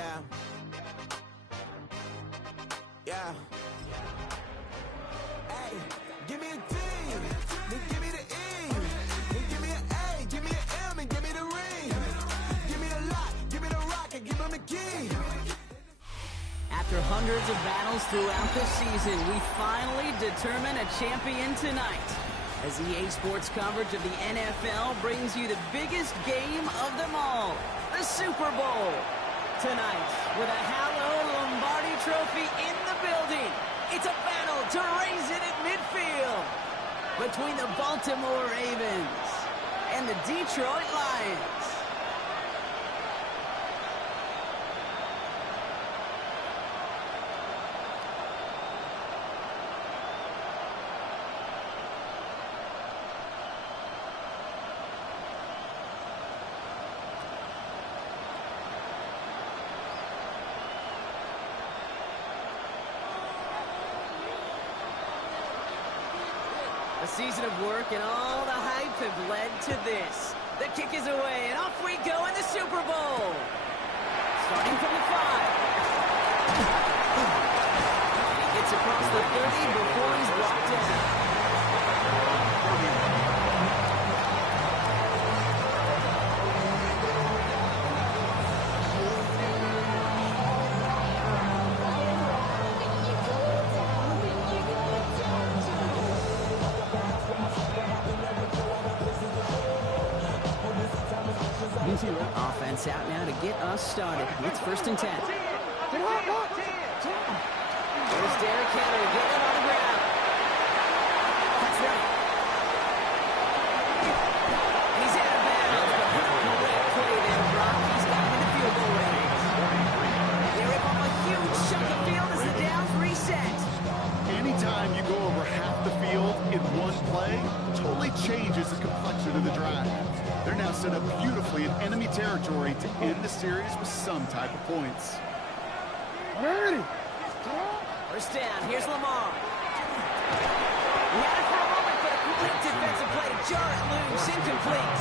Yeah. Yeah. Hey, give me a D, then give me the E, then give me an A, give me an M, and give me the ring. Give me the lock, give me the rock, and give them the key. After hundreds of battles throughout the season, we finally determine a champion tonight. As EA Sports coverage of the NFL brings you the biggest game of them all, the Super Bowl. Tonight, with a hallowed Lombardi trophy in the building, it's a battle to raise it at midfield between the Baltimore Ravens and the Detroit Lions. A season of work and all the hype have led to this. The kick is away, and off we go in the Super Bowl. Starting from the 5. And he gets across the 30 before he's brought down. Offense out now to get us started. It's 1st and 10. There's Derrick Henry getting it on the ground. That's right. And he's out of bounds. Great play there, Brock. He's got him in the field goal range. They rip off a huge chunk of field as the downs reset. Anytime you go over half the field in one play, totally changes the complexion of the drive. They're now set up beautifully in enemy territory to end the series with some type of points. Ready. First down. Here's Lamar. He had it for a moment, but a complete defensive play. Jar it loose. Incomplete.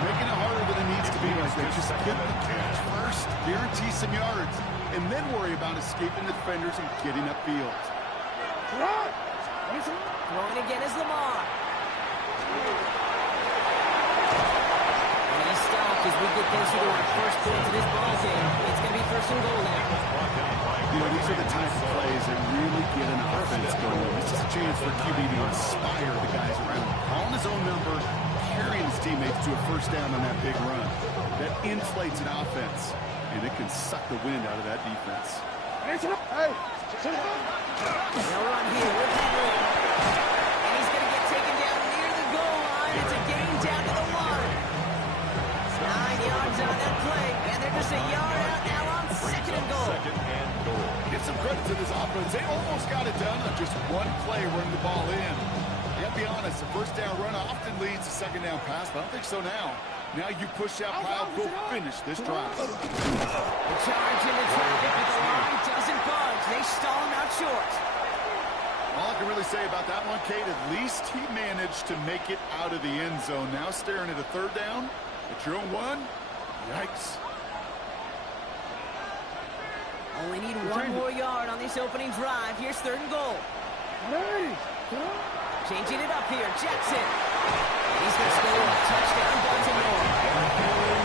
Making it harder than it needs to be right there. Just get the catch first, guarantee some yards, and then worry about escaping the defenders and getting upfield. Throwing again is Lamar. As we get closer to our first points of this ball game, it's going to be 1st and goal now. You know, these are the types of plays that really get an offense going. This is a chance for QB to inspire the guys around him. Calling his own number, carrying his teammates to a first down on that big run. That inflates an offense, and it can suck the wind out of that defense. They'll run here with Henry. And he's going to get taken down near the goal line. It's a gain down to the 1. 9 yards on that play, and they're just a yard out now on 2nd and goal. Give some credit to this offense. They almost got it done on just one play running the ball in. You gotta be honest, the first down run often leads to second down pass, but I don't think so now. Now you push that pile, go finish this drive. The charge in the traffic, but the line doesn't budge. They stall him out short. All I can really say about that one, Kate, at least he managed to make it out of the end zone. Now staring at a 3rd down. At your own 1, yikes. Only need 1 more yard on this opening drive. Here's 3rd and goal. Changing it up here, Jackson. He's going to score a touchdown, Baltimore.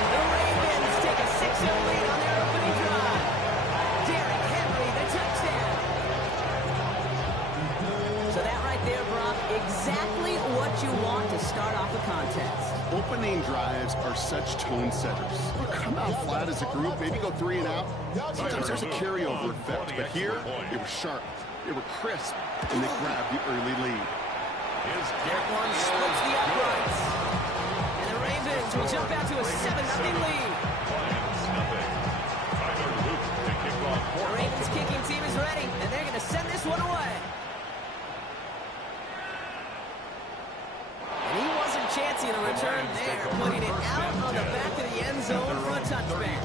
The Ravens take a 6-0 lead on their opening drive. Derrick Henry, the touchdown. So that right there, Brock, exactly what you want to start off a contest. Opening drives are such tone setters. You come out flat as a group, maybe go 3 and out. Sometimes there's a carryover effect, but here, they were sharp, they were crisp, and they grabbed the early lead. That one splits the uprights. And the Ravens will jump out to a 7-0 lead. The Ravens kicking team is ready, and they're going to send this one away. Chancey in a return there, putting it out on the back of the end zone for a touchback.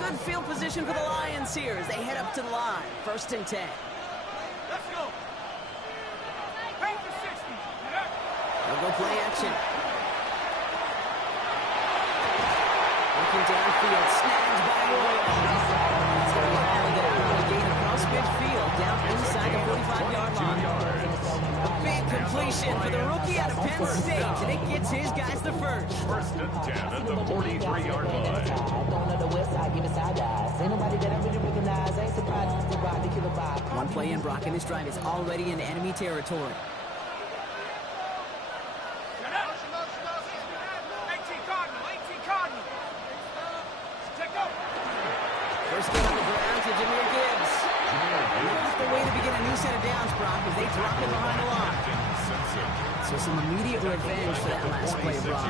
Good field position for the Lions here as they head up to the line. 1st and 10. They'll go play action. Looking downfield, snagged by Williams. It's going to be all again on a gain across midfield, down inside the 45-yard line. A big completion for the rookie out of Penn State, and it gets his guys the first. First and 10 at the 43-yard line. One play in, Brock, and his drive is already in enemy territory. First down on the ground to Jameer Gibbs. Not the way to begin a new set of downs, Brock, as they drop him behind the line. So some immediate revenge for that last play, Brock.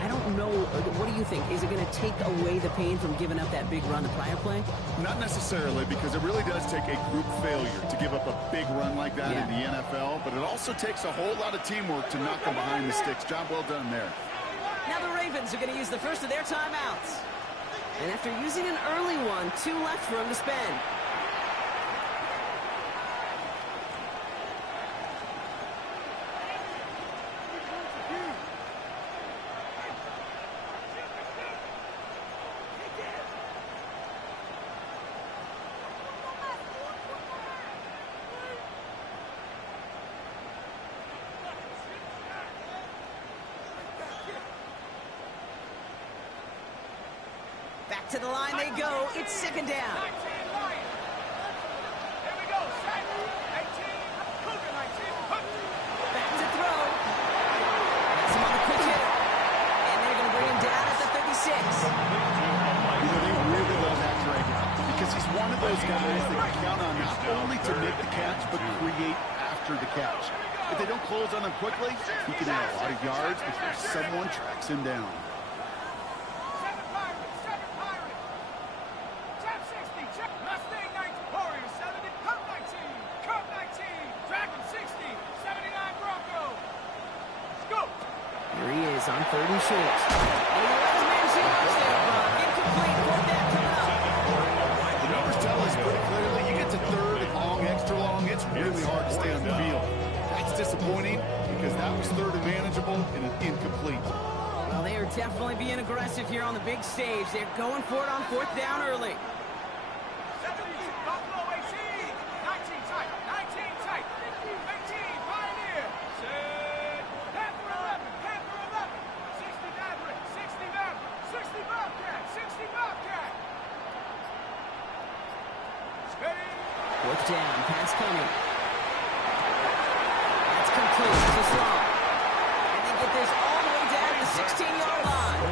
I don't know, what do you think? Is it going to take away the pain from giving up that big run the prior play? Not necessarily, because it really does take a group failure to give up a big run like that in the NFL, but it also takes a whole lot of teamwork to knock them behind the sticks. Job well done there. Now the Ravens are going to use the first of their timeouts. And after using an early one, 2 left for him to spend. Back to the line they go. It's second down. Here we go. 18. Cougar 19. Back to throw. That's him on the quick hitter. And they're going to bring him down at the 36. They really love that Greg because he's one of those guys that can count on not only to make the catch, but create after the catch. If they don't close on him quickly, he can add a lot of yards before someone tracks him down. Here he is on 3rd and short. And he lets man see what's there, Brock. Incomplete. Fourth down coming up. The numbers tell us pretty clearly you get to 3rd and long, extra long, it's really hard to stay on the field. That's disappointing because that was 3rd and manageable and an incomplete. Well, they are definitely being aggressive here on the big stage. They're going for it on 4th down early. Buffalo 18. 19 tight. 19 tight. 18 Pioneer. Panther 11. Panther 11. 60 Maverick. 60 Maverick. 60 Bobcat. 60 Bobcat. Steady. 4th down. Pass coming. That's complete to Sloan. And they get this all the way down to the 16-yard line.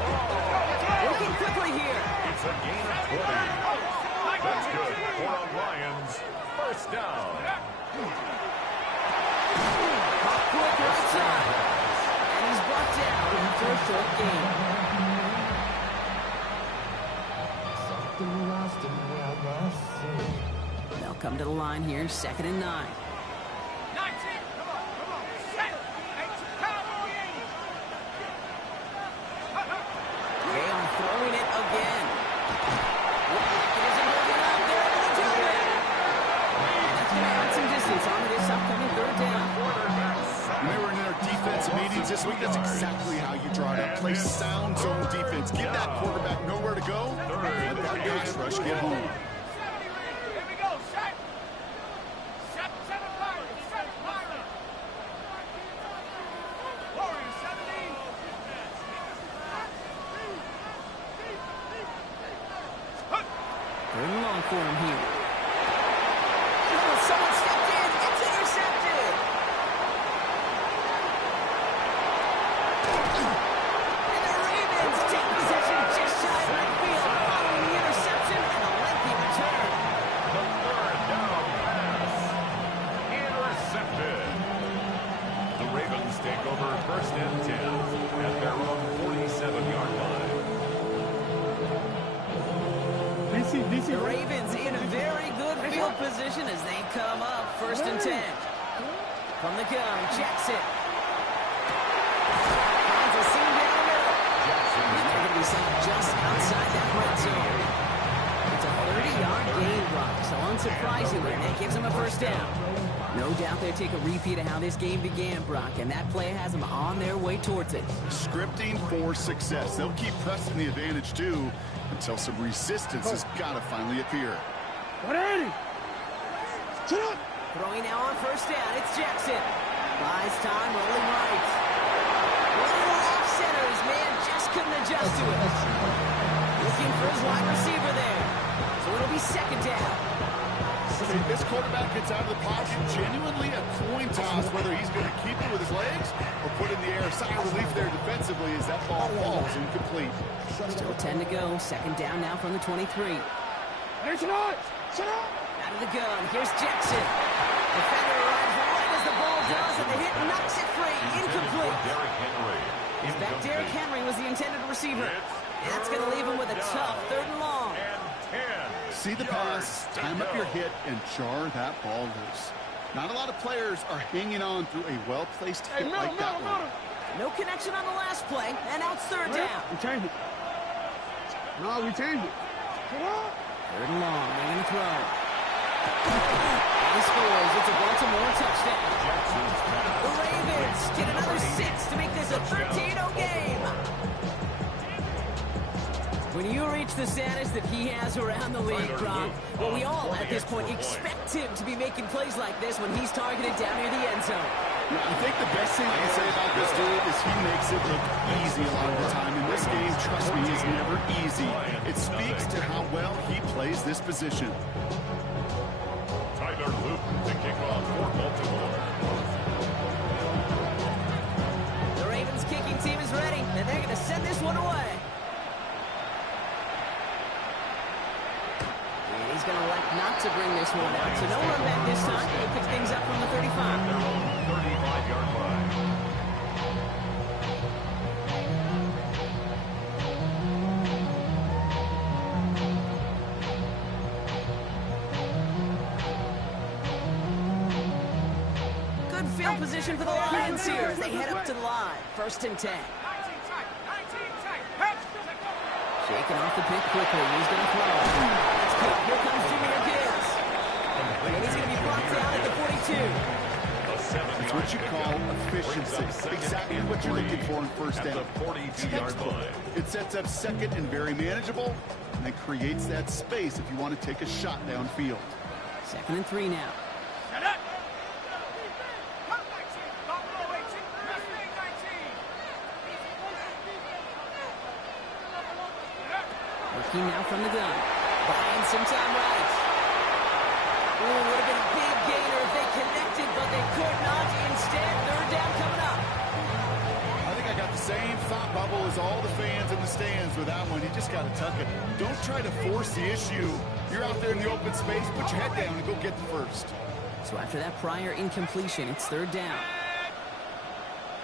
Working quickly here. It's a gain of 20. That's good for our Lions. First down. Quick right side. And he's brought down after a short gain. They'll come to the line here, 2nd and 9. 19. Come on. Set. 18. Cowboy 80. They are throwing it again. It isn't working out there for the tailback. And that's going to add some distance onto this upcoming 3rd down. When they were in their defensive meetings this week, that's exactly how you draw it up. Play sound zone defense. Give that quarterback nowhere to go. Let that pass rush get home. Here we go. Set. Seven Pirates. 7 Pirates. Warriors 70. 3rd and long for him here. Oh, someone stepped in. It's intercepted. And the Ravens take possession just shy of midfield following the interception and a lengthy return. The 3rd down pass. Intercepted. The Ravens take over 1st and 10 at their own 47-yard line. The Ravens in a very good field position as they come up 1st and 10. From the gun, checks it. Finds a seam down the middle. And they're going to be sent just outside that red zone. It's a 30-yard gain, Brock, so unsurprisingly, that gives them a 1st down. No doubt they take a repeat of how this game began, Brock, and that play has them on their way towards it. Scripting for success. They'll keep pressing the advantage, too, until some resistance has got to finally appear. 180. Sit up. Throwing now on first down, it's Jackson. Buys time, rolling right. Running off center, his man just couldn't adjust to it. Looking for his wide receiver there. So it'll be second down. This quarterback gets out of the pocket, genuinely a coin toss, whether he's going to keep it with his legs or put it in the air. Sigh of relief there defensively as that ball falls incomplete. Still 10 to go. Second down now from the 23. There's an eye. Sit up. Out of the gun. Here's Jackson. Defender arrives right as the ball does, and the hit knocks it free. Incomplete. That Derrick Henry was the intended receiver. That's going to leave him with a tough third and long. See the pass, time up your hit, and jar that ball loose. Not a lot of players are hanging on through a well-placed hit like that one. No connection on the last play, and now it's third down. We changed it. No, we changed it. Sit up. Third and long, main throw. And he scores. It's a Baltimore touchdown. The Ravens get another 6 to make this a 13-0 game. When you reach the status that he has around the league, Brock, well, we all at this point expect him to be making plays like this when he's targeted down near the end zone. I think the best thing I can say about this dude is he makes it look easy a lot of the time. And this game, trust me, is never easy. It speaks to how well he plays this position. Tyler Luton to kick off for Baltimore. The Ravens kicking team is ready, and they're going to send this one away. And he's going to elect not to bring this one out, so no run back this time. He'll pick things up from the 35. Their own 35-yard line. Good field position for the Lions here as they head up to the line. First and 10. 19 tight. 19 tight. Head. Shaking off the pick quickly. He's going to throw. That's good. Here comes Jimmy Gibbs. And he's going to be brought down at the 42. It's what you call efficiency. Exactly what you're looking for in first down. The 42-yard line. It sets up second and very manageable, and it creates that space if you want to take a shot downfield. Second and 3 now. Set up. Cut 19. Buffalo 18. Mustang 19. Working now from the gun. Buying some time right. Ooh, would have been a big gainer if they connected, but they could not. Instead, third down coming up. I think I got the same thought bubble as all the fans in the stands with that one. You just got to tuck it. Don't try to force the issue. You're out there in the open space. Put your head down and go get the first. So after that prior incompletion, it's third down.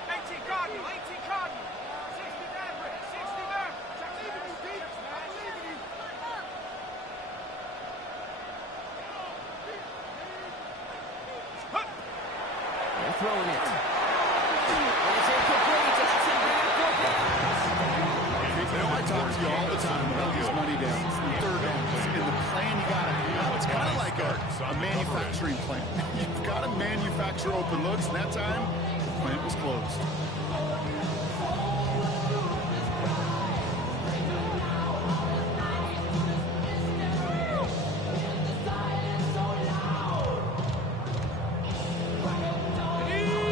18 Cardinal. 18 Cardinal. 60 Maverick. 60 Maverick. I'm leaving you, Pete. I'm leaving you. They're throwing it. And it's incomplete. That's going to bring up 4 downs. You know, I talk to you all the time about these money downs and third downs and the plan you got to have. It's kind of like a manufacturing plant. You've got to manufacture open looks, and that time, the plant was closed.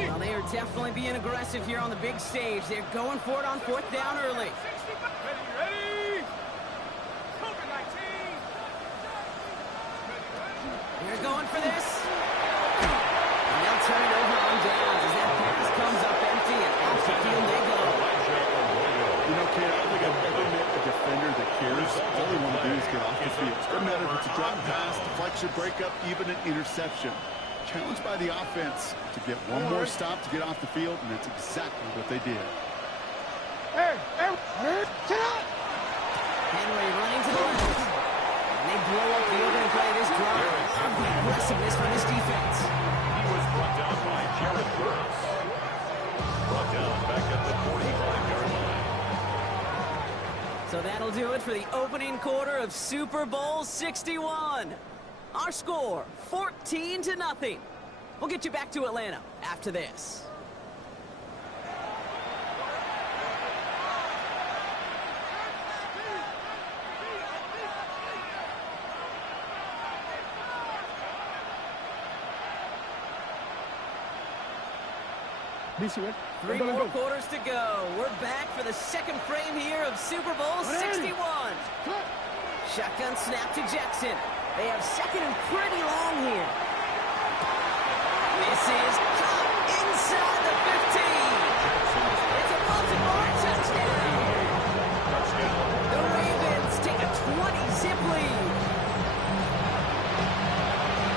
Well, they are definitely being aggressive here on the big stage. They're going for it on fourth down early. 60 ready. Cougar 19. They're going for this. And they'll turn it over on downs as that pass comes up empty and off the field they go. You know, Kate, I don't think I've ever met a defender that cares. All they want to do is get off the field. Doesn't matter if it's a drop pass, deflection, breakup, even an interception. Challenged by the offense to get one more stop to get off the field, and that's exactly what they did. Hey, sit up. Henry running to the left. And they blow up the opening play of this drive. Love the aggressiveness from this defense. He was brought down by Jared Burks. Brought down back at the 45-yard line. So that'll do it for the opening quarter of Super Bowl 61. Our score, 14-0. We'll get you back to Atlanta after this. Three more quarters to go. We're back for the second frame here of Super Bowl 61. Shotgun snap to Jackson. They have second and pretty long here. This is caught inside the 15. It's a Baltimore touchdown. The Ravens take a 20-zip lead.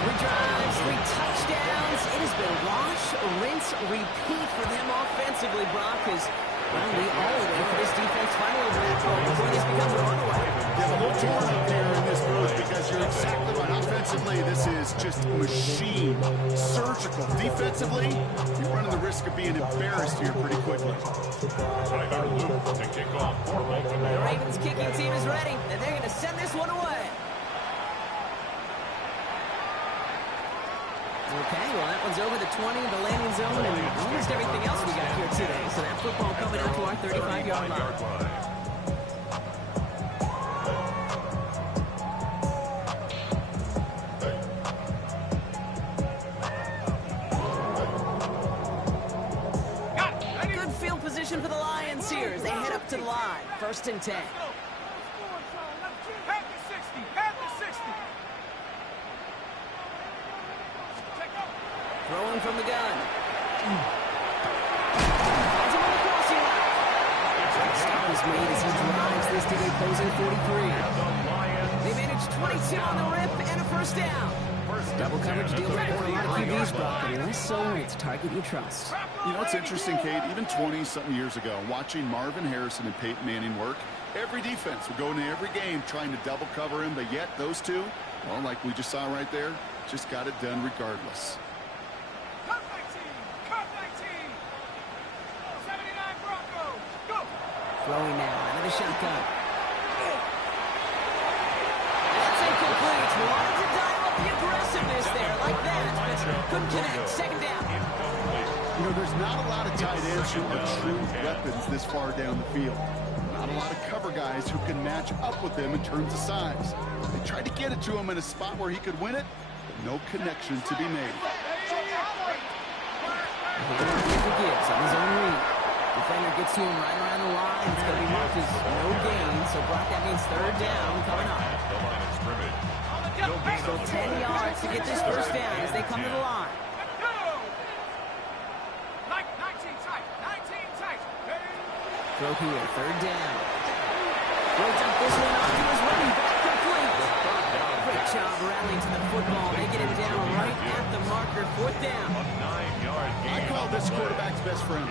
3 drives, 3 touchdowns. It has been wash, rinse, repeat for them offensively, Brock, as well, we all wait for this defense finally to match up before this becomes a runaway. Yeah, a little torn up here in this booth because you're exactly right. Offensively, this is just machine, surgical. Defensively, you're running the risk of being embarrassed here pretty quickly. Tyler Luke to kick off for Baltimore. The Ravens kicking team is ready, and they're going to send this one away. Okay, well, that one's over the 20, the landing zone, and almost everything else we got here today. So that football coming out to our 35-yard line. Good field position for the Lions here as they head up to the line. 1st and 10. Half the 60. Half the 60. Throwing from the gun. Finds him on the crossing line. Stop is made as he drives this to the opposing 43. They managed 22 on the rip and a 1st down. Double coverage deal breaker for a lot of QBs, Brock, but less so when it's target you trust. You know, it's interesting, Kate, even 20-something years ago, watching Marvin Harrison and Peyton Manning work, every defense would go into every game trying to double cover him, but yet those two, well, like we just saw right there, just got it done regardless. Cut 19. Cut 19. 79 Broncos. Go. Throwing now out of the shotgun. That's incomplete. Wanted to dial up the aggressiveness there like that, but couldn't connect. 2nd down. You know, there's not a lot of tight ends who are true weapons this far down the field. Not a lot of cover guys who can match up with them in terms of size. They tried to get it to him in a spot where he could win it, but no connection to be made. Gibbs on his own read. Defender gets to him right around the line. It's going to be marked as no gain, so Brock, that means 3rd down coming up. The line of scrimmage. Still 10 yards to get this 1st down as they come to the line. Go. 19 tight. 19 tight. Throw here, 3rd down. Throws up this one onto his running back, complete. Great job rallying to the football, making it down right at the marker. 4th down. 9-yard gain. I call this quarterback's best friend.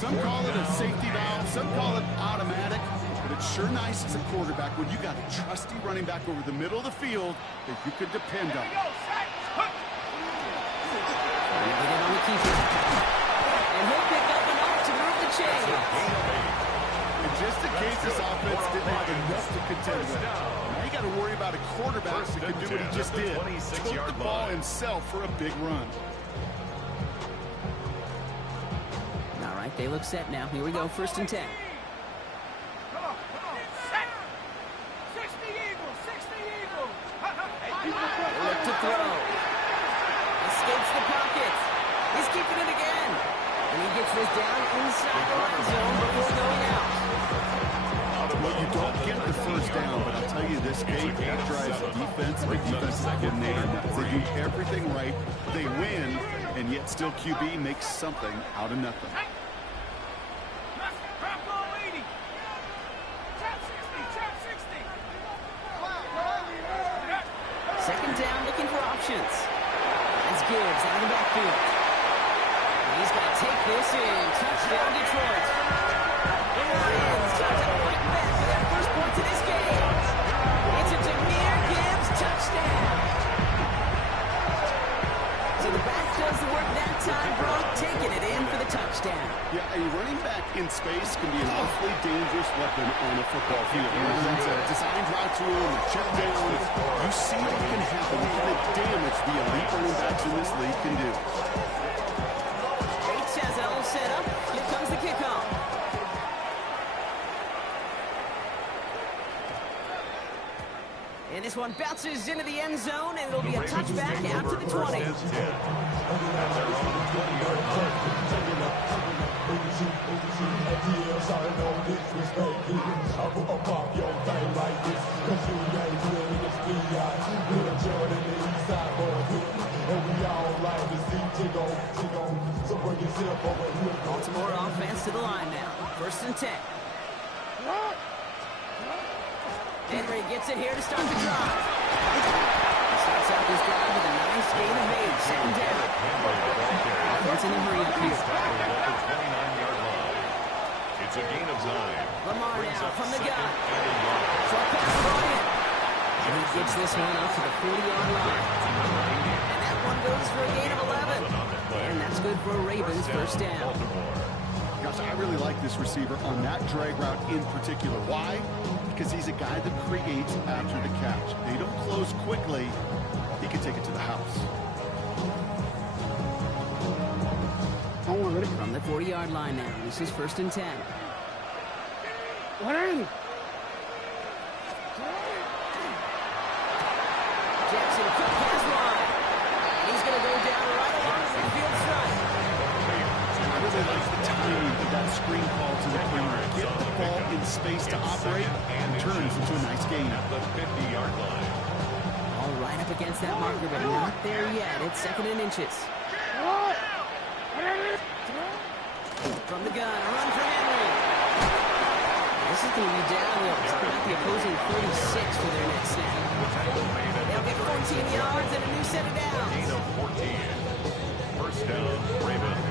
Some call it a safety valve, some call it automatic, but it's sure nice as a quarterback when you got a trusty running back over the middle of the field that you could depend on. Go. Sack. Hook. They get it on the keeper. And he'll pick up enough to move the chain. And just in case this offense didn't have enough to contend with, now you got to worry about a quarterback that can do what he just did. Took the ball himself for a big run. All right, they look set now. Here we go, 1st and 10. Come on. Sack. 60 Eagles. 60 Eagles. They look to throw. Escapes the pockets. He's keeping it again. And he gets this down inside the red zone before going out. Well, you don't get the 1st down, but I'll tell you this, Kate, that drives the defense and the defensive coordinator nuts. They do everything right. They win, and yet still QB makes something out of nothing. Drop ball 80. Trap 60. Trap 60. 2nd down, looking for options. That's Gibbs out of the backfield. He's going to take this in. Touchdown, Detroit. The Lions touch up fighting back for their 1st points in this game. It's a Jahmyr Gibbs touchdown. So the back does the work that time, Brock, taking it in for the touchdown. Yeah, a running back in space can be an awfully dangerous weapon on a football field. It's a designed route to him, a check down. You see what can happen, what kind of damage the elite running backs in this league can do. Bates has it all set up. Here comes the kickoff. And this one bounces into the end zone, and it'll be a touchback out to the 20. Baltimore offense to the line now. 1st and 10. Henry gets it here to start the drive. Starts out this drive with a nice gain of 8. Second down. Offense in a hurry up here. It's a gain of 9. Lamar now from the gun. Short pass brought in. And he gets this one up to the 40-yard line. And that one goes for a gain of 11. And that's good for a Ravens first down. Gosh, I really like this receiver on that drag route in particular. Why? Because he's a guy that creates after the catch. They don't close quickly. He can take it to the house. From the 40-yard line now. This is 1st and 10. Jackson, quick pass wide. He's going to go down right along the midfield front. I really like the timing of that screen call to the corner. Get the ball in space to operate and turns into a nice gain. At the 50-yard line. All right up against that marker, but not there yet. It's 2nd and inches. From the gun, a run for Henry. This is going to be downhill. It's about the opposing 46 for their next snap. They'll get 14 yards and a new set of downs. Gain of 14. First down, Ravens.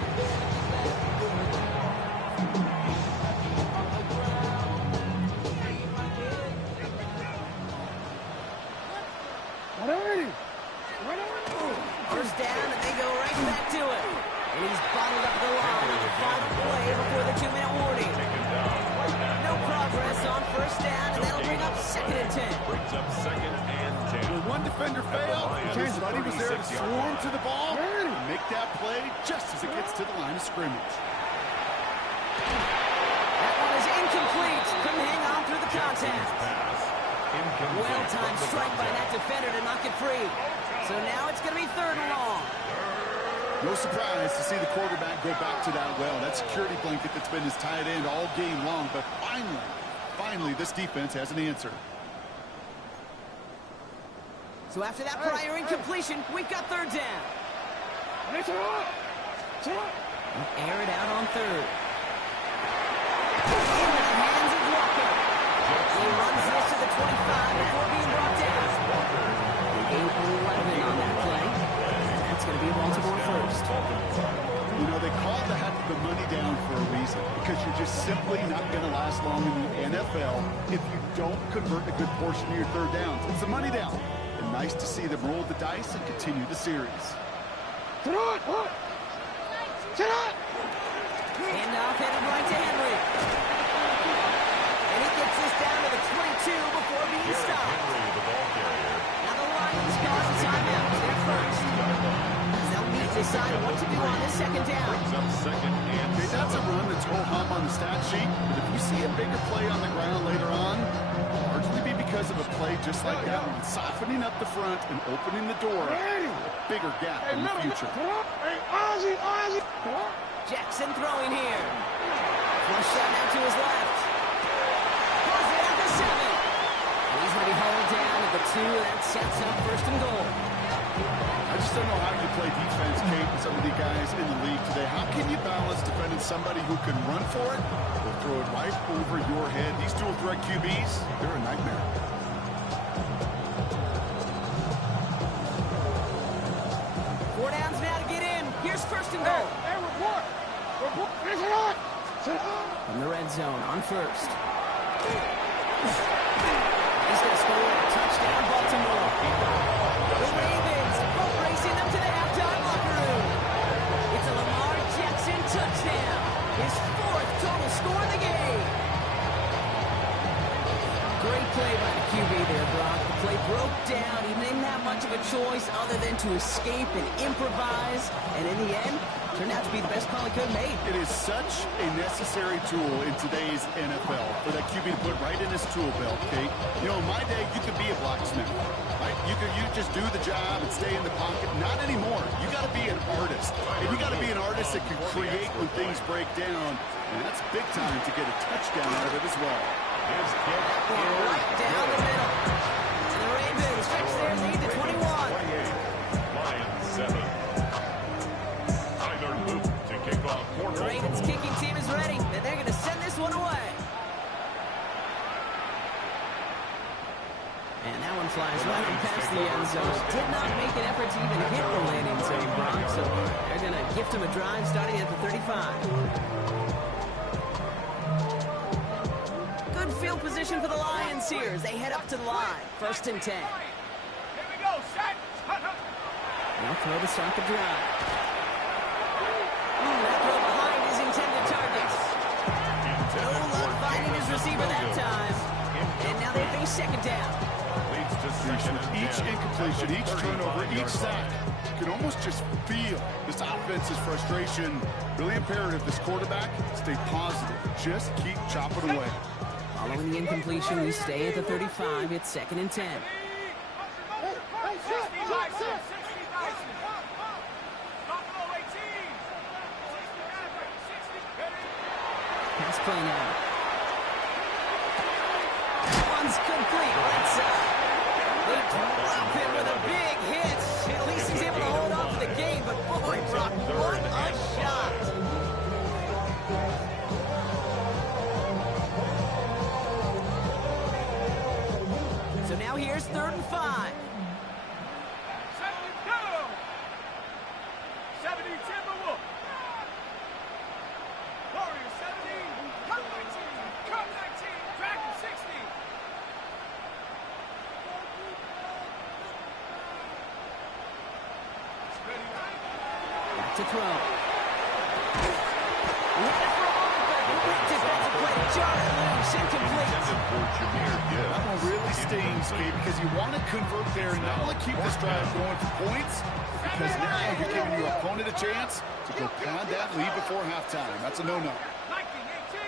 First down, and they go right back to it. And he's bottled up the line on the final play before the 2-minute warning. No progress on first down, and that'll bring up 2nd and 10. Brings up 2nd and 10. When one defender failed, his buddy was there to swarm to the ball and make that play just as it gets to the line of scrimmage. That one is incomplete. Couldn't hang on through the contact. Well-timed strike by that defender to knock it free. So now it's going to be 3rd and long. No surprise to see the quarterback go back to that well. That security blanket that's been his tight end all game long. But finally, this defense has an answer. So after that prior incompletion, we've got 3rd down. Air it out on 3rd. Into the hands of Walker. He runs this to the 25 before being brought down. They gain 11 on that play. And that's going to be Baltimore first. You know, they call the money down for a reason, because you're just simply not going to last long in the NFL if you don't convert a good portion of your 3rd downs. It's the money down. And nice to see them roll the dice and continue the series. Handoff headed right to Henry. And he gets this down to the 22 before being stopped. Henry, the ball carrier. Now the Lions call timeout. They're first. They'll need to decide what to do on this 2nd down. Brings up 2nd and Okay, that's a run that's ho-hum on the stat sheet, but if you see a bigger play on the ground later on, largely be because of a play just like that one, softening up the front and opening the door for a bigger gap in the future. Jackson throwing here. Flush shot now to his left. Pulls it at the 7. And he's going to be hauled down at the 2. That sets up 1st and goal. I just don't know how you play defense, Kate, with some of the guys in the league today. How can you balance defending somebody who can run for it or throw it right over your head? These dual threat QBs, they're a nightmare. 4 downs now to get in. Here's 1st and goal. From the red zone on 1st. He's going to score a touchdown, Baltimore. The Ravens racing up to the halftime locker room. It's a Lamar Jackson touchdown. His QB there, Brock. The play broke down. He didn't have much of a choice other than to escape and improvise. And in the end, turned out to be the best call he could have made. It is such a necessary tool in today's NFL for that QB to put right in his tool belt, Kate. You know, in my day, you could be a blacksmith, right? You just do the job and stay in the pocket. Not anymore. You got to be an artist. And you got to be an artist that can create when things break down. And that's big time to get a touchdown out of it as well. His kick Right down the middle. And the Ravens stretch their lead to 21. 28. Lions 7. Tyler Luke to kick off for The Ravens kicking team is ready, and they're going to send this one away. And that one flies right on past the end zone. Did not make an effort to even hit the landing zone, Brock, so they're going to gift him a drive starting at the 35. Good field position for the Lions here as they head up to the line. 1st and 10. Here we go, set. They'll throw to start the drive. That throw behind his intended target. No luck finding his receiver that time. And now they face 2nd down. Leads to 2nd and 10. Each incompletion, each turnover, each sack, you can almost just feel this offense's frustration. Really imperative this quarterback stay positive. Just keep chopping away. Following the incompletion, we stay at the 35. It's 2nd and 10. 60 Bison, 60 Bison. Buffalo 18. 60 Maverick, 60. Pass play now. That one's complete. Right side. They drop him with a big hit. At least he's able to hold on to the game, but boy, Brock, what a shot. So now here's 3rd and 5. 70 Timberwolf. Warriors 17. Cut 19. Cut 19. Dragon 60. Ready, Back to throw. Ran it for a moment, but a great defensive play. Jarred loose, incomplete. That one really stings, Kate, because you want to convert there and not only keep this drive going for points, because now you're giving your opponent a chance to go pound that lead before halftime. That's a no-no. 19, 18.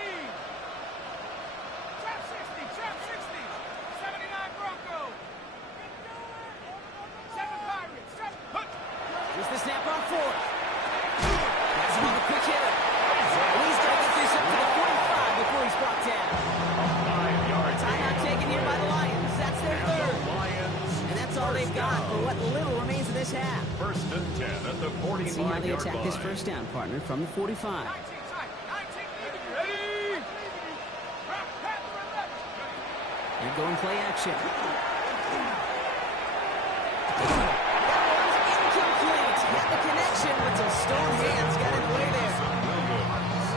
Trap 60, trap 60. 79 Broncos. 7 Pirates, 7. Here's the snap on 4th. Has him on the quick hitter. And he's going to get this up to the 45 before he's brought down. 5 yards. Timeout taken here by the Lions. That's their 3rd. Lions. And that's all they've got for what little remains of this half. 1st and 10 at the 45-yard line. See how they attack this 1st down, partner, from the 45. 19 tight, 19 even. Ready. Trap, Panther 11. And going play action. Incomplete. Had the connection, but some strong hands got in the way there.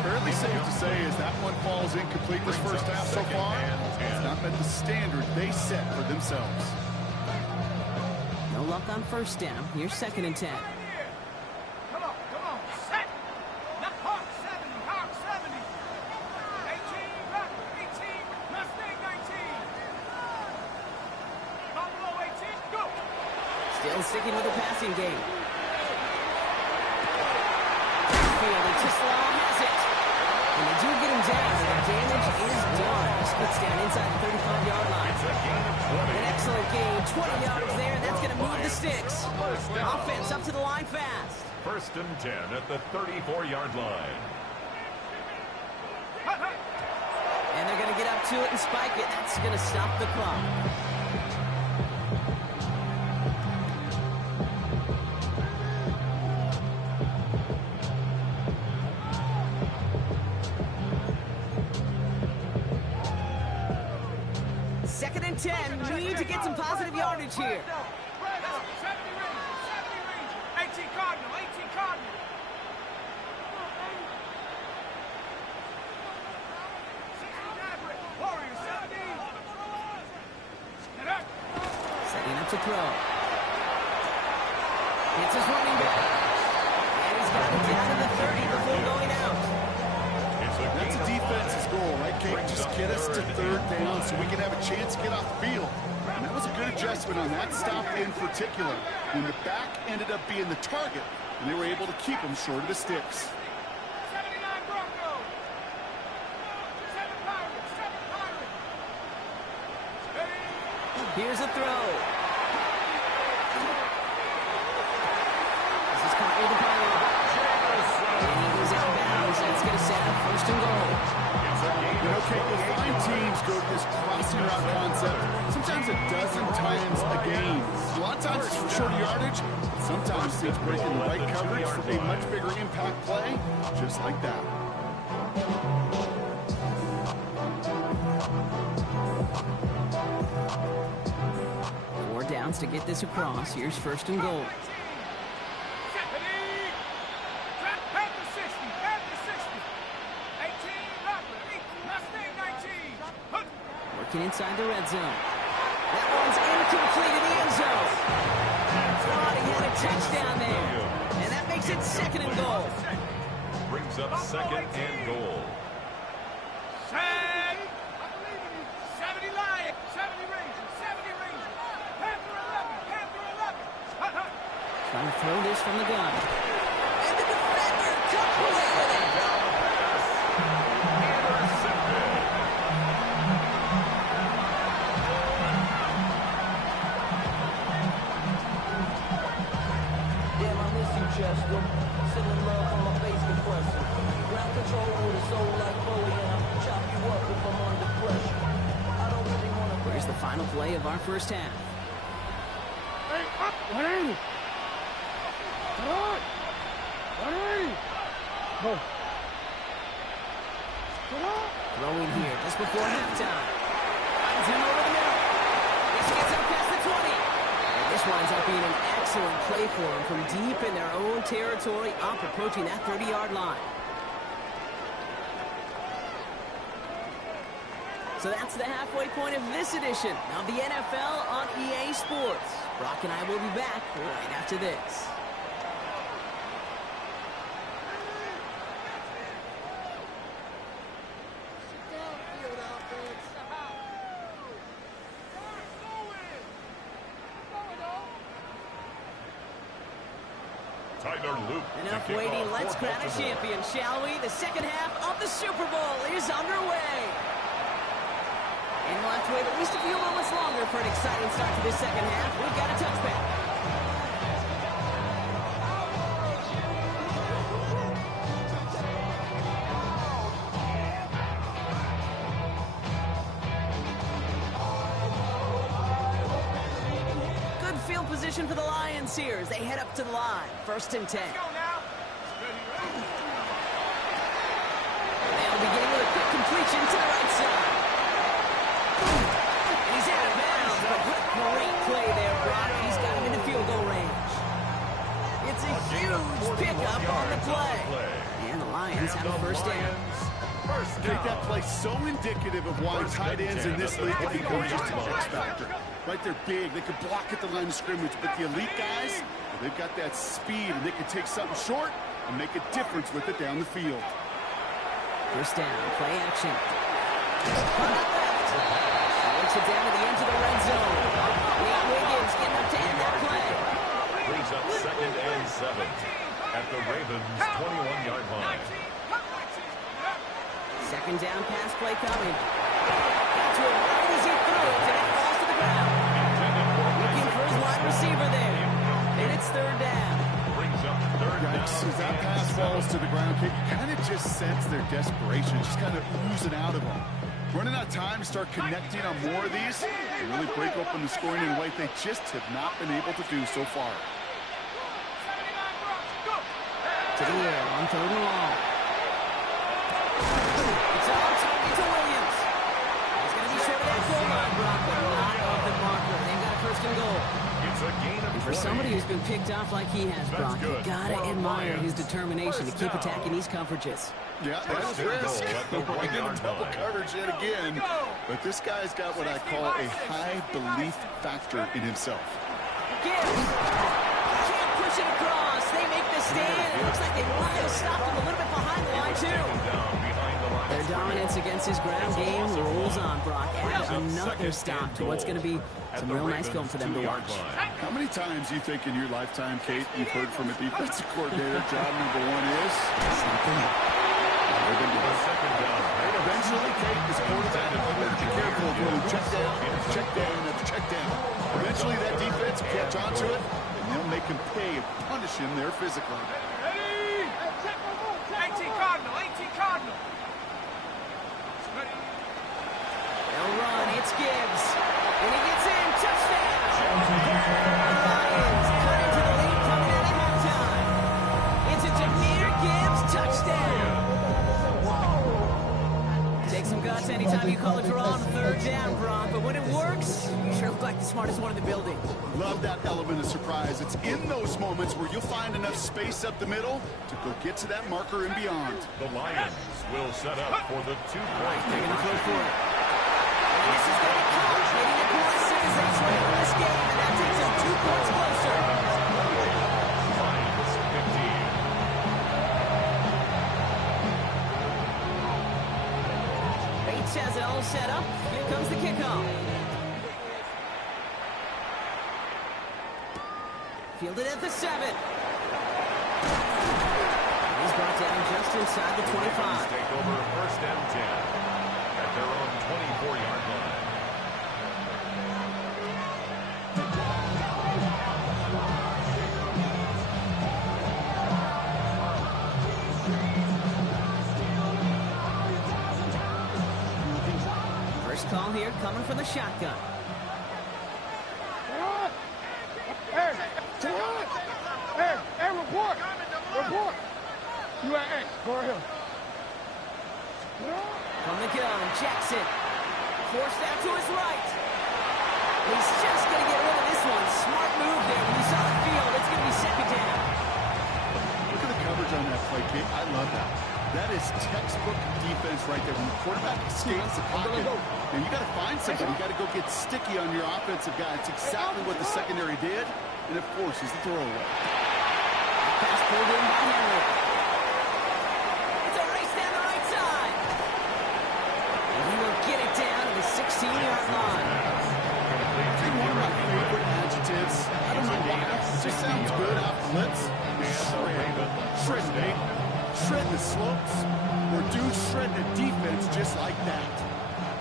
Fairly safe to say as that one falls incomplete this first half so far. It's not met the standard they set for themselves. No luck on 1st down. Here's 2nd and 10. Come on, set. Not Hawk 70, Hawk 70. 18, Raptor 18, Mustang 19. Buffalo 18, go. Still sticking with the passing game. And Tislau has it. And they do get him down, and the damage is done. Just gets down inside the 35-yard line. An excellent gain, 20 yards there, and that's going to move the sticks. Offense up to the line fast. 1st and 10 at the 34-yard line. And they're going to get up to it and spike it. That's going to stop the clock. Second and 10. We need to get some positive yardage here. 70 Ranger, 18 Cardinal, 18 Cardinal. 60 Maverick, Warriors 17. And up. Setting up to throw. It's his running back. And he's got it down to the 30 before going out. It's a That's a defense's goal, right, Kate? Just get us to third down so we can have a chance to get off the field. And that was a good adjustment on that stop in particular, when the back ended up being the target, and they were able to keep them short of the sticks. 79 Broncos. 7 Pirates. 7 Pirates. Here's a throw. This is caught with the power. And he goes out of bounds. That's going to set up first and goal. You know, Kate, you'll find teams go to this crossing route concept sometimes a dozen times a game. A lot of times it's for shorter yardage, but sometimes it's breaking the right coverage for a much bigger impact play, just like that. 4 downs to get this across. Here's first and goal. Working inside the red zone. That one's incomplete in the end zone. Thought he had a touchdown there. And that makes it second and goal. Brings up second and goal. 70 Lions, 70 Rangers, 70 Rangers. Panther 11, Panther 11. Trying to throw this from the gun. And the defender comes away with it. Chester, sending love from my face compressor. Ground control with a soul like Bowie, and I'll chop you up if I'm under pressure. I don't really want to. Here's the final play of our first half. Hey, up! 180! Come on! 180! Go. Come on! Throw in here just before halftime. Finds him over the middle. This gets up past the 20. And this winds up being an excellent play for them from deep in their own territory, up approaching that 30-yard line. So that's the halfway point of this edition of the NFL on EA Sports. Brock and I will be back right after this. Enough waiting, let's crown a champion, shall we? The second half of the Super Bowl is underway. And we'll have to wait at least a few moments longer for an exciting start to this second half. We've got a touchback. Field position for the Lions here as they head up to the line. First and 10. They'll be getting with a quick completion to the right side. And he's out of bounds, but great play there, Brock. He's got him into field goal range. It's a huge pickup on the play. And the Lions have a first down. Take that play so indicative of why tight ends in this league have become just an X factor. Right, they're big, they can block at the line of scrimmage, but the elite guys, they've got that speed, and they can take something short and make a difference with it down the field. First down, play action. Works it down to the edge of the red zone. Nate Wiggins getting up to end that play. Brings up second and 7 at the Ravens' 21-yard line. Second down pass play coming. Got to it right as he threw it, and it falls to the ground. Looking for his wide receiver there. And it's third down. Brings up third down. As that pass falls to the ground, you kind of just sense their desperation, just kind of oozing out of them. Running out of time to start connecting on more of these and really break open the scoring in a way they just have not been able to do so far. To the air on third and long. It's all talking to Williams. He's going to be short of that goal line, Brock, but not off the marker. They've got a first and goal. It's a gain of 20. And for somebody who's been picked off like he has, Brock, you got to admire his determination to keep attacking these coverages. Yeah, that's risk. Right into double coverage yet again. But this guy's got what I call a high belief factor in himself. Gibbs can't push it across. They make the stand. It looks like they wanted to stop him a little bit behind the line, too. Down behind the line Their dominance against his ground game rolls on, Brock. Add another stop to what's going to be some real nice film for them to watch. How many times do you think in your lifetime, Kate, you've heard from a defensive coordinator, job number one is? Second down. Eventually, Kate, this quarterback, you better be careful of going check down after check down. Eventually, that defense will catch on to it, and they'll make him pay and punish him there physically. Ready? 18 Cardinal, 18 Cardinal. Ready? They'll run. It's Gibbs. And he gets in. Touchdown. Lions cut into the lead coming out of halftime. It's a Jahmyr Gibbs touchdown. Take some guts anytime you call a draw on third down, Brock. But when it works, you sure look like the smartest one in the building. Love that element of surprise. It's in those moments where you'll find enough space up the middle to go get to that marker and beyond. The Lions will set up for the 2-point. They're going to go for it. This is going to count. Maybe the Bullets series they trail in this game, and that takes them 2 points closer. Lions 15. Bates has it all set up. Here comes the kickoff. Fielded at the 7. He's brought down just inside the 25. Take over first and 10 at their own 24-yard line. First call here coming from the shotgun. Hey, report. You at, hey, go ahead. From the gun, Jackson. Forced out to his right. He's just going to get rid of this one. Smart move there. When you saw the field, it's going to be second down. Look at the coverage on that play, Kate. I love that. That is textbook defense right there. When the quarterback escapes the pocket, and you got to find somebody. You got to go get sticky on your offensive guy. It's exactly what the secondary did, and it forces the throwaway. Pass pulled in by Henry. It's a race down the right side. And he will get it down to the 16-yard line. One of my favorite adjectives. I don't know why. It just sounds good off the lips. Shred, Nate. Shred the slopes. Or dude, shred the defense just like that.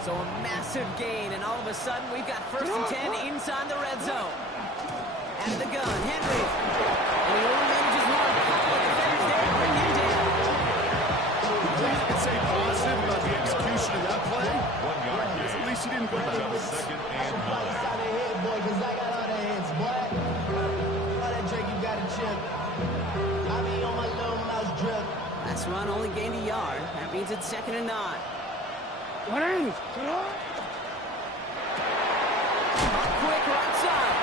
So a massive gain, and all of a sudden we've got first and 10 inside the red zone. Out of the gun, Henry. And he only manages one. A couple of defenders there to bring him down. Please can say positive about the execution of that play. 1 yard gain. At least he didn't go Brings up backwards. second and 9. boy, cause I got all the hits, boy. All that Drake, you got a chip. I be on my little mouse drip. Last run only gained a yard. That means it's second and 9. What is? Quick right side.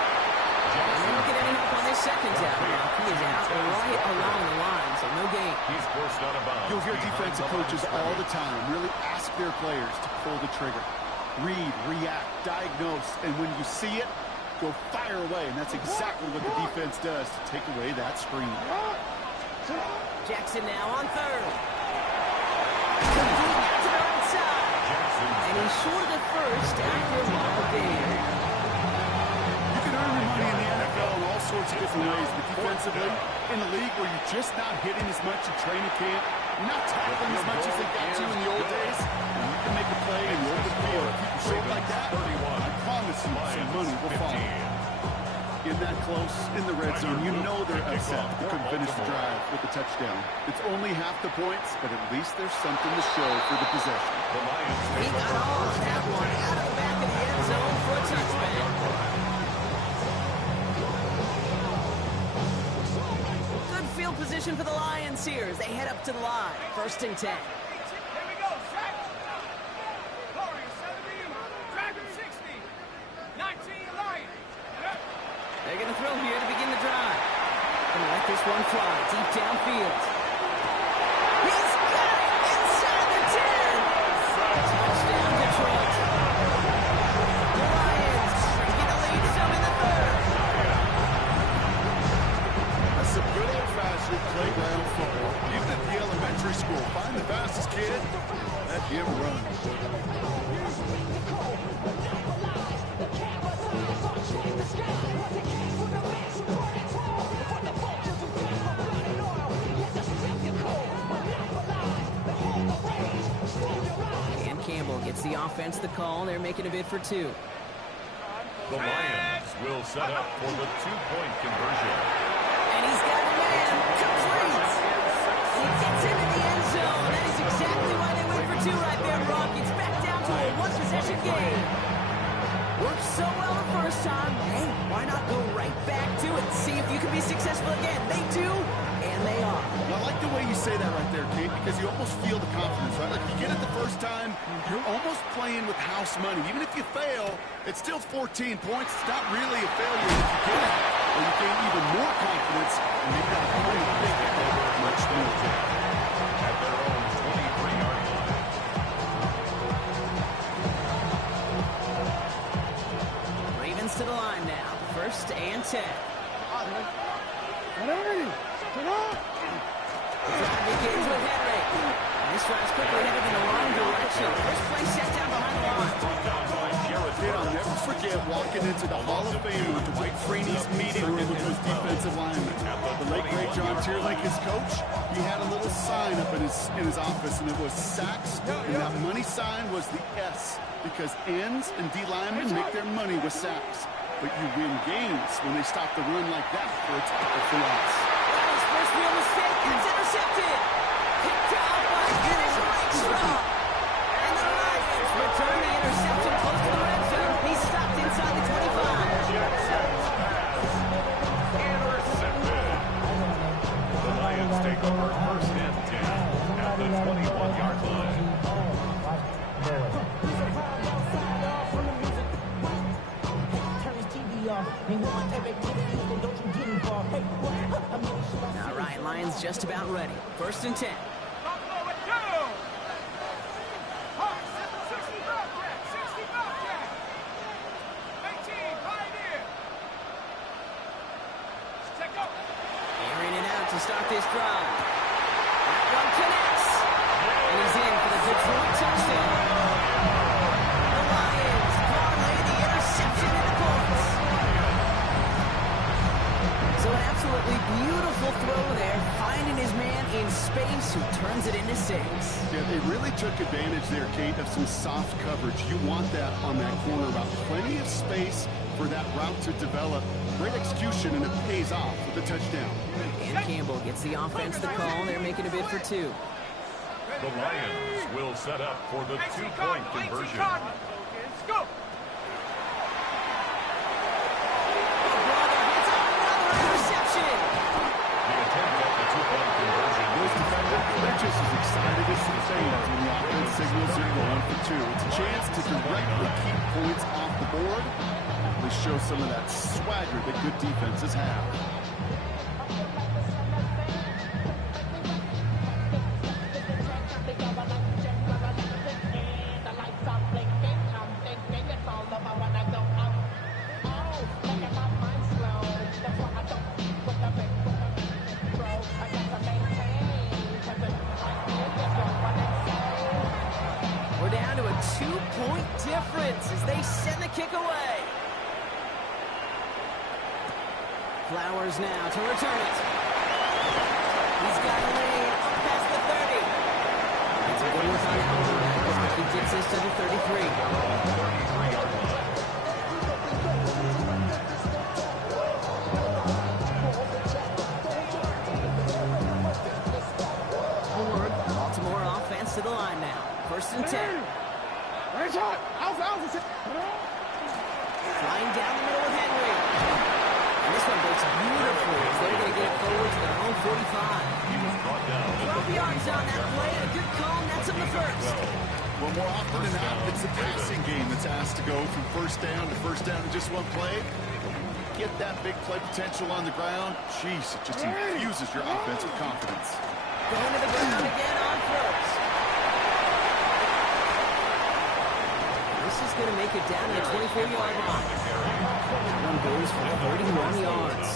And they don't get any help on this second down. He is out right along the line, so no gain. He's forced out of bounds. You'll hear defensive coaches all the time really ask their players to pull the trigger. Read, react, diagnose, and when you see it, go fire away. And that's exactly what the defense does to take away that screen. Jackson now on third. Complete out to the right side. And he's short of the first after a ball game. You can earn your money in the NFL in all sorts of different ways, but defensively, in a league where you're just not hitting as much in training camp, you're not tackling as much as they got to in the old days, and you can make a play in the open field. Keep it short like that, I promise you some money will follow. In that close, in the red zone, you know they're upset. They couldn't finish the drive with the touchdown. It's only half the points, but at least there's something to show for the possession. The Lions He take got all of that one out of the back of the end zone for a touchdown. Good field position for the Lions here as they head up to the line. First and 10. Here we go, Zach. Corey, 70. Dragon 60. 19 Lions. They're going to throw here to begin the drive. Going to let this one fly deep downfield. He's got it inside the 10. Touchdown, Detroit. The Lions shrinking the lead some in the third. That's some good old-fashioned playground football. Even at the elementary school, find the fastest kid. That him run. And Campbell gets the offense the call. They're making a bid for 2. The Lions will set up for the two-point conversion. And he's got a man. Complete. He gets into the end zone. That is exactly why they went for 2 right there, Brock. It's back down to a one-possession game. Worked so well the first time. Hey, why not go right back to it? See if you can be successful again. They do, and they are. Well, I like the way you say that right there, Kate, because you almost feel the confidence, right? Like, you get it the first time, you're almost playing with house money. Even if you fail, it's still 14 points. It's not really a failure if you get it. Or you gain even more confidence, and you've got a pretty big over much more. At their own 23-yard line. Ravens to the line now. 1st and 10. The drive begins with Henry. And this drive's quickly headed in the wrong direction. First play set down behind the line. I'll never forget walking into the Hall of Fame with Dwight Freeney's meeting room with those defensive linemen. The late great John Tierlake, his coach, he had a little sign up in his office, and it was sacks, and that money sign was the S, because ends and D linemen make their money with sacks. But you win games when they stop the run like that for a tackle for loss. His first real mistake, and it's intercepted. Picked out by Dennis Rakestraw. And the Lions return the interception close to the red zone. He's stopped inside the 25. Intercepted. The Lions take over 1st and 10 at the 21-yard line. All right, Lions just about ready. 1st and 10. Buffalo with 2. Hawks, 60 Bobcat, 60 Bobcat. 18, Pioneer. Check up. Airing it out to start this drive. That one connects. And he's in for the Detroit touchdown. The Lions parlay the interception into points. So an absolutely beautiful throw there, finding his man in space who turns it into 6. Yeah, they really took advantage there, Kate, of some soft coverage. You want that on that corner route. Plenty of space for that route to develop. Great execution, and it pays off with a touchdown. And Campbell gets the offense the call. They're making a bid for 2. The Lions will set up for the two-point conversion. Go. They're just as excited as the fans when the offense signals they're going for 2. It's a chance to directly keep points off the board. They show some of that swagger that good defenses have. We're down to a 2-point difference as they send the kick away. Flowers now to return it. He's got a lead up past the 30. That's a good work on that. He gets us to the 33. 33-yard line. Baltimore offense to the line now. 1st and 10. Right shot. Alpha. Flying down the middle with Henry. And this one breaks beautifully as they're going to get it forward to their own 45. He was brought down. 12 yards on that play. A good call, and that's him the first. Well, more often than not, it's the passing game that's asked to go from first down in just one play. Get that big play potential on the ground. Jeez, it just infuses your offense with confidence. Going to the ground again on first. This is going to make it down to the 24-yard line. That one goes for 31 yards.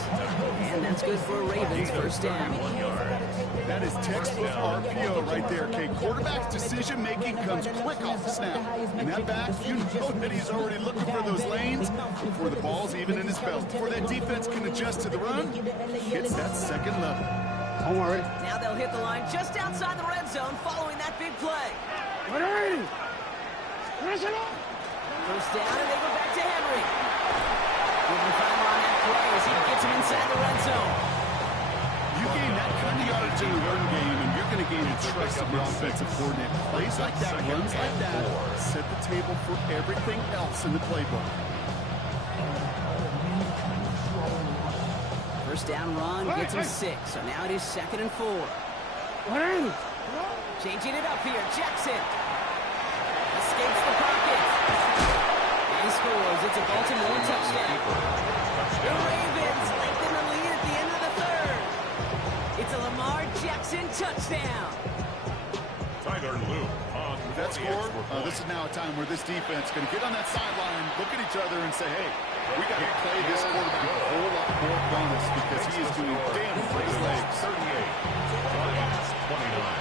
And That's good for a Ravens first down. 1 yard. That is textbook RPO right there, okay? Quarterback's decision-making comes quick off the snap. And that back, you know that he's already looking for those lanes before the ball's even in his belt. Before that defense can adjust to the run, hits that second level. Don't worry. Now they'll hit the line just outside the red zone following that big play. First down, and they go back to Henry. Giving time on that play as he gets him inside the red zone. You gain that kind of yardage in the run game, and you're going to gain the trust of the offensive coordinator. Plays like that, runs like that, set the table for everything else in the playbook. First down run gets him 6, so now it is 2nd and 4. Changing it up here, Jackson. Escapes the pocket. And he scores. It's a Baltimore touchdown. The Ravens lengthen the lead at the end of the third. It's a Lamar Jackson touchdown. Tyler Luke on With that score, this is now a time where this defense is going to get on that sideline, look at each other, and say, hey, we got to play this quarterback a whole lot more bonus because he is doing damage for his legs. 38. Lions 29.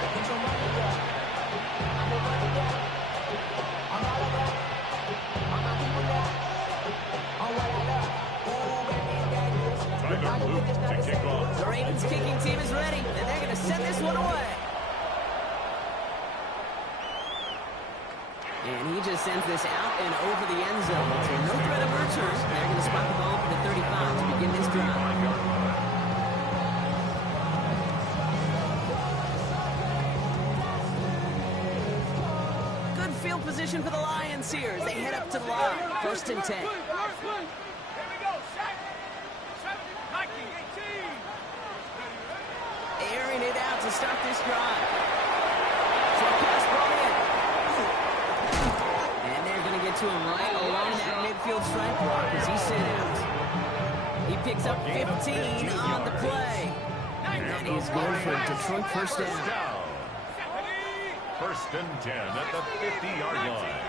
Tyler Luke to kick off. The Ravens kicking team is ready, and they're going to send this one away. And he just sends this out and over the end zone. So no threat of return. They're going to spot the ball for the 35 to begin this drive. Good field position for the Lions here as they head up to the line. 1st and 10. Here we go. Shaq. 19, 18. Airing it out to start this drive. Short pass brought in. And they're going to get to him right along that midfield strike block as he sent out. He picks up 15 on the play. And he's going for a Detroit first down. 1st and 10 at the 50-yard line.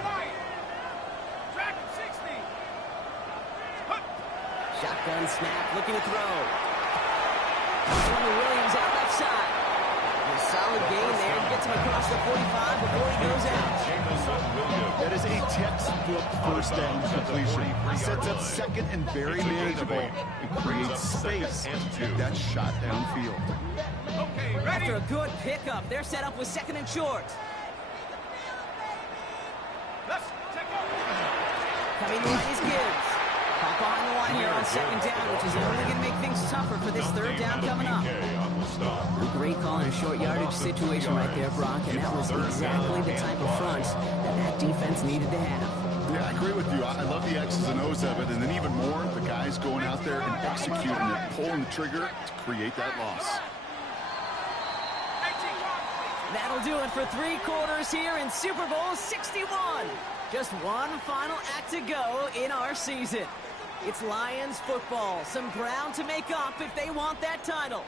Track 60. Shotgun snap, looking to throw. Williams out left side. A solid gain there. Gets him across the 45 before he goes out. That is a textbook first down completion. Sets up second and very manageable and creates space to take that shot downfield. Okay, ready? After a good pickup, they're set up with 2nd and short. Let's take over. Coming the line is Gibbs. Pop behind the line here on 2nd down, which is only going to make things tougher for this 3rd down coming up. A great call in a short yardage situation right there, Brock, and that was exactly the type of front that defense needed to have. Yeah, I agree with you. I love the X's and O's of it, and then even more, the guys going out there and executing it, pulling the trigger to create that loss. That'll do it for 3 quarters here in Super Bowl 61. Just one final act to go in our season. It's Lions football. Some ground to make up if they want that title.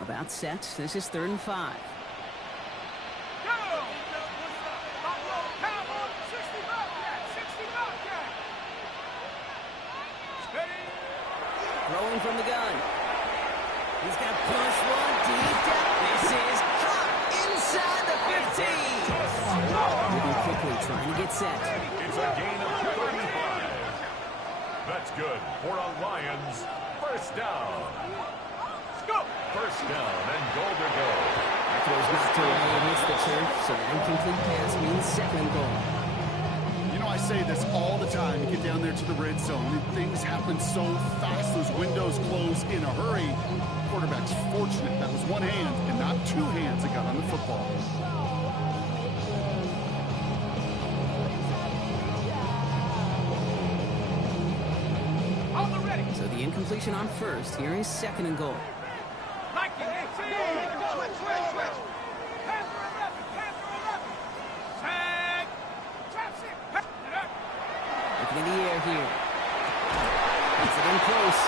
About set. This is 3rd and 5. Throwing from the gun. He's got +1 deep down. This is caught inside the 15. Moving quickly, trying to get set. It's a gain of 35. That's good for a Lions first down. Go. First down and goal to go. That throw's knocked away and hits the turf, so an incomplete pass means 2nd goal. You know, I say this all the time. You get down there to the red zone, and things happen so fast. Those windows close in a hurry. Quarterback's fortunate. That was one hand and not 2 hands that got on the football. On the ready. So the incompletion on 1st. Here is 2nd and goal. 19, 18. Switch. Panther 11. Tag. Traps it. Looking in the air here. Gets it in close.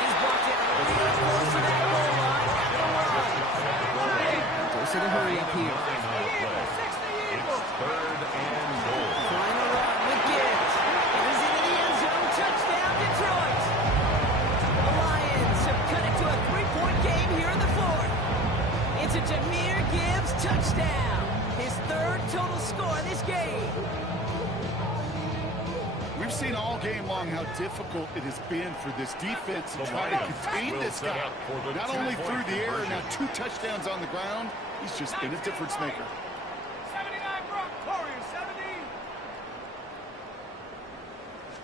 He's blocked it. Close to that goal line. At the run. Goes to the hurry here. It's third and goal. Final run with Gibbs. It is into the end zone. Touchdown, Detroit. The Lions have cut it to a 3-point game here in the fourth. It's a Jahmyr Gibbs touchdown. His third total score in this game. We've seen all game long how difficult it has been for this defense to try to contain this guy. Not only through the air, now 2 touchdowns on the ground. He's just been a difference maker. 79 Brock Warriors, 70.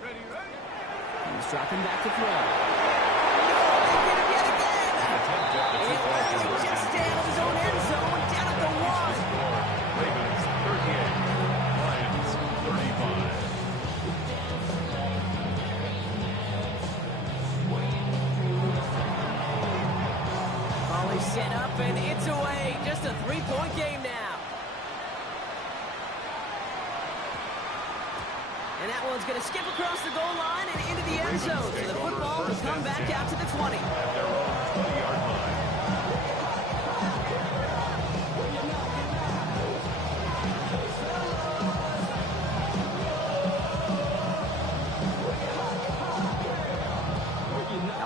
Ready. He's dropping back to throw. Just down his own end zone, down at the 1. Ravens 38, Lions 35. Volley set up and it's away. Just a 3-point game now. And that one's going to skip across the goal line and into the end zone. So the football will come back out to the 20. At their own 20-yard line.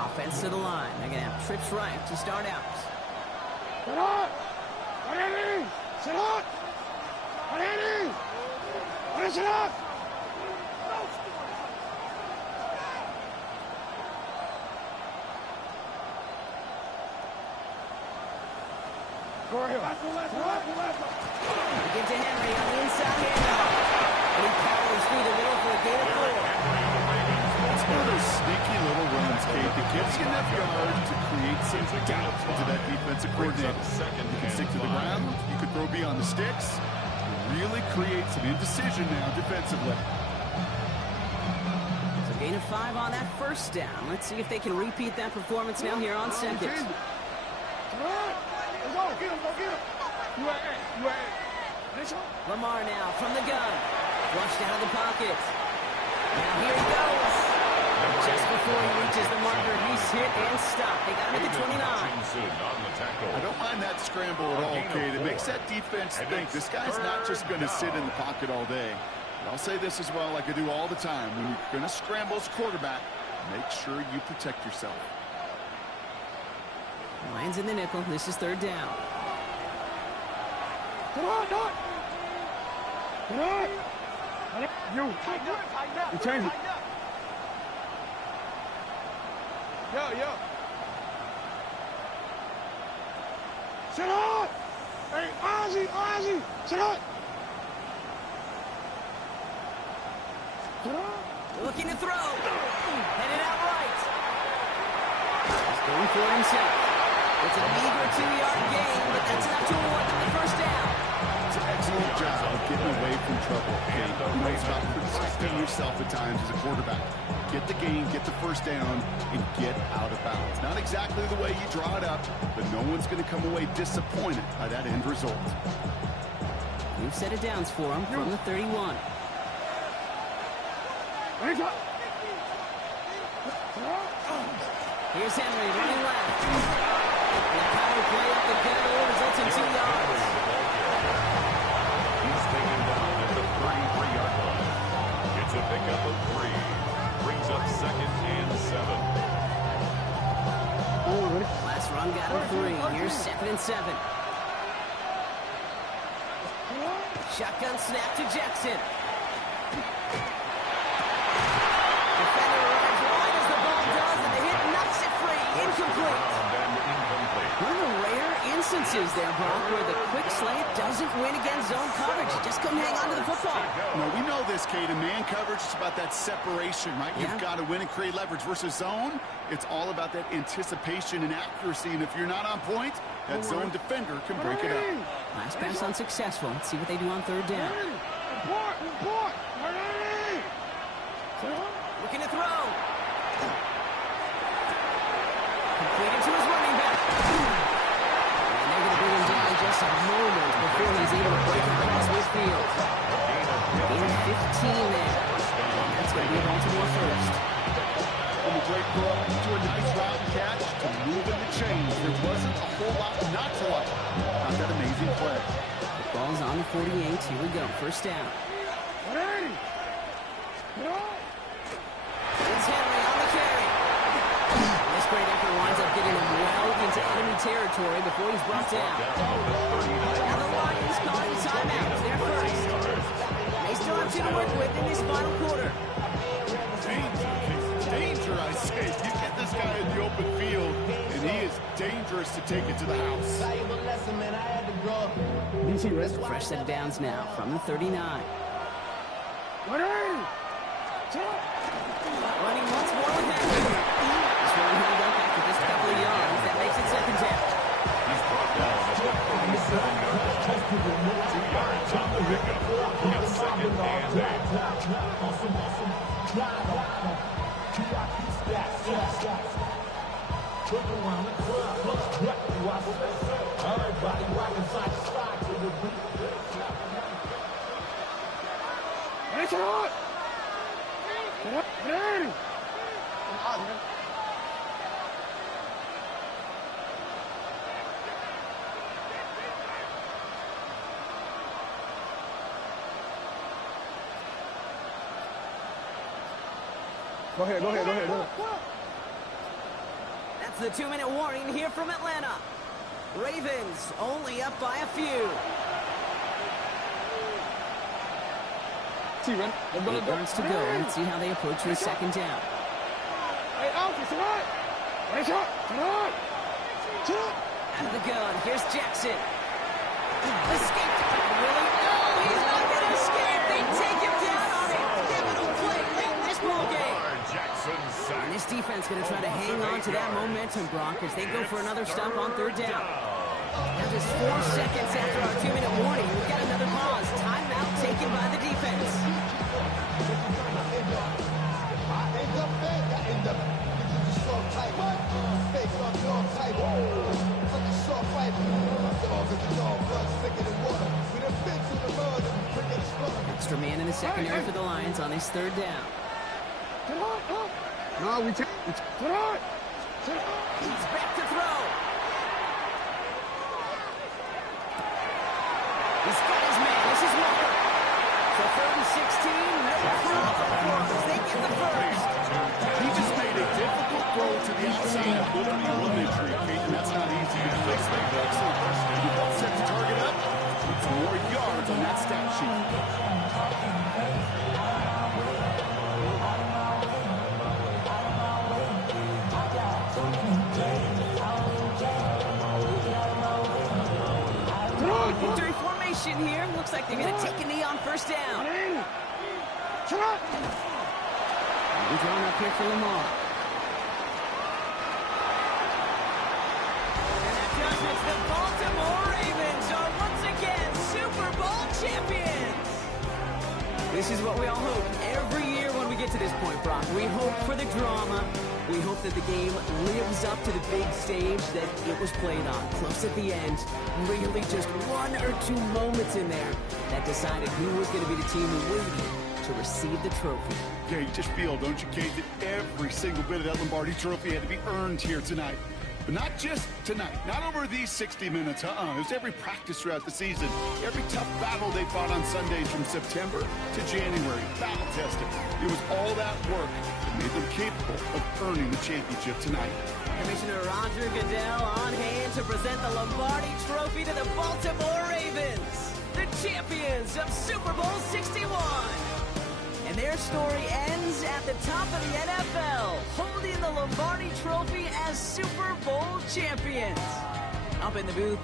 Offense to the line. They're going to have trips right to start out. Sit up! Sit up! Sit up! Go ahead. They get to Henry on the inside handoff. And he powers through the middle for a gain of 4. It's one of those sneaky little runs, Kate, that gives you enough yards to create some doubt into that defensive coordinator. You can stick to the ground. You could throw beyond the sticks. Really create some indecision now defensively. So gain of 5 on that first down. Let's see if they can repeat that performance now here on second. Lamar now from the gun. Flushed out of the pocket. Now here he goes. Just before he reaches the marker, he's hit and stopped. They got him at the 29. I don't mind that scramble at all, Kate. It makes that defense think this guy's not just going to sit in the pocket all day. But I'll say this as well, like I do all the time. When you're going to scramble as quarterback, make sure you protect yourself. Lions in the nickel. This is third down. Come on, Doc! Come on! You change it. Yo. Sit up! Hey, Ozzy! Sit up! Sit up! Looking to throw. Headed out right. He's going for it himself. It's a meager 2-yard gain, but that's enough to award them the first down. It's an excellent job of getting away from trouble, Kate. You know, it's about protecting yourself at times as a quarterback. Get the gain, get the first down, and get out of bounds. Not exactly the way you draw it up, but no one's going to come away disappointed by that end result. We've set it downs for him from the 31. Here's Henry running left. And a power play up the middle results in 2 yards. He's taken down at the 33-yard line. It's a pickup of 3. Brings up second and 7. Last run got him 3. Here's 2nd and 7. Shotgun snap to Jackson. Defender arrives wide as the ball does, and the hit knocks it free. Incomplete. One of the rare instances there, Brock, where the quick slant doesn't win against zone coverage. You just couldn't hang on to the football. No, we know this, Kate. In man coverage, it's about that separation, right? Yeah. You've got to win and create leverage versus zone. It's all about that anticipation and accuracy, and if you're not on point, that zone defender can break it up. Last pass unsuccessful. Let's see what they do on third down. Report! Looking to throw. Completed to his running back. And they're going to bring him down just a moment before he's able to break across midfield. Gain of 15 there. And that's going to be a Baltimore first. From a great throw to a nice route and catch to moving the chains. There wasn't a whole lot not to like about that amazing play. Ball's on the 48. Here we go. First down. It's Henry on the carry. This great effort winds up getting him well into enemy territory before he's brought down. Now the Lions calling timeouts. They're first. They still have 2 to work with in this final quarter. Danger, I say. You get this guy in the open field, and he is dangerous to take it to the house. Fresh set of downs now from the 39. Running once more with Henry. This one held up after just a couple of yards. That makes it second down. He's brought down at the 37-yard line. 2 yards on the pickup. Now second and 8. Go ahead. That's the 2-minute warning here from Atlanta. Ravens only up by a few. 8 yards to go. Let's see how they approach this second down. Out of the gun. Here's Jackson. Escape. Really? No, he's not going to escape. They take him down on it. Pivotal play late in this ball game. And this defense going to try to hang on to that momentum, Brock, as they go for another stop on third down. Now just 4 seconds after our 2-minute warning, we've got another pause. Timeout taken by the defense. Extra man in the secondary for the Lions on this third down. No, we take. He's back to throw. He's got his man. This is Walker. So 3rd and 16. No problem. They get the first. He just made a difficult throw to the outside of literally one injury, Kate, and that's not easy to fix. Set the target up. It's more yards on that stat sheet. Victory formation here. Looks like they're going to take a knee on first down. We're drawing up here for Lamar. And that does it. The Baltimore Ravens are once again Super Bowl champions. This is what we all hope every year when we get to this point, Brock. We hope for the drama. We hope that the game lives up to the big stage that it was played on. Close at the end. Really just 1 or 2 moments in there that decided who was going to be the team waiting to receive the trophy. Yeah, you just feel, don't you, Kate, that every single bit of that Lombardi trophy had to be earned here tonight. But not just tonight, not over these 60 minutes, It was every practice throughout the season, every tough battle they fought on Sundays from September to January, battle tested. It was all that work that made them capable of earning the championship tonight. Commissioner Roger Goodell on hand to present the Lombardi Trophy to the Baltimore Ravens, the champions of Super Bowl 61. And their story ends at the top of the NFL, holding the Lombardi Trophy as Super Bowl champions. Up in the booth,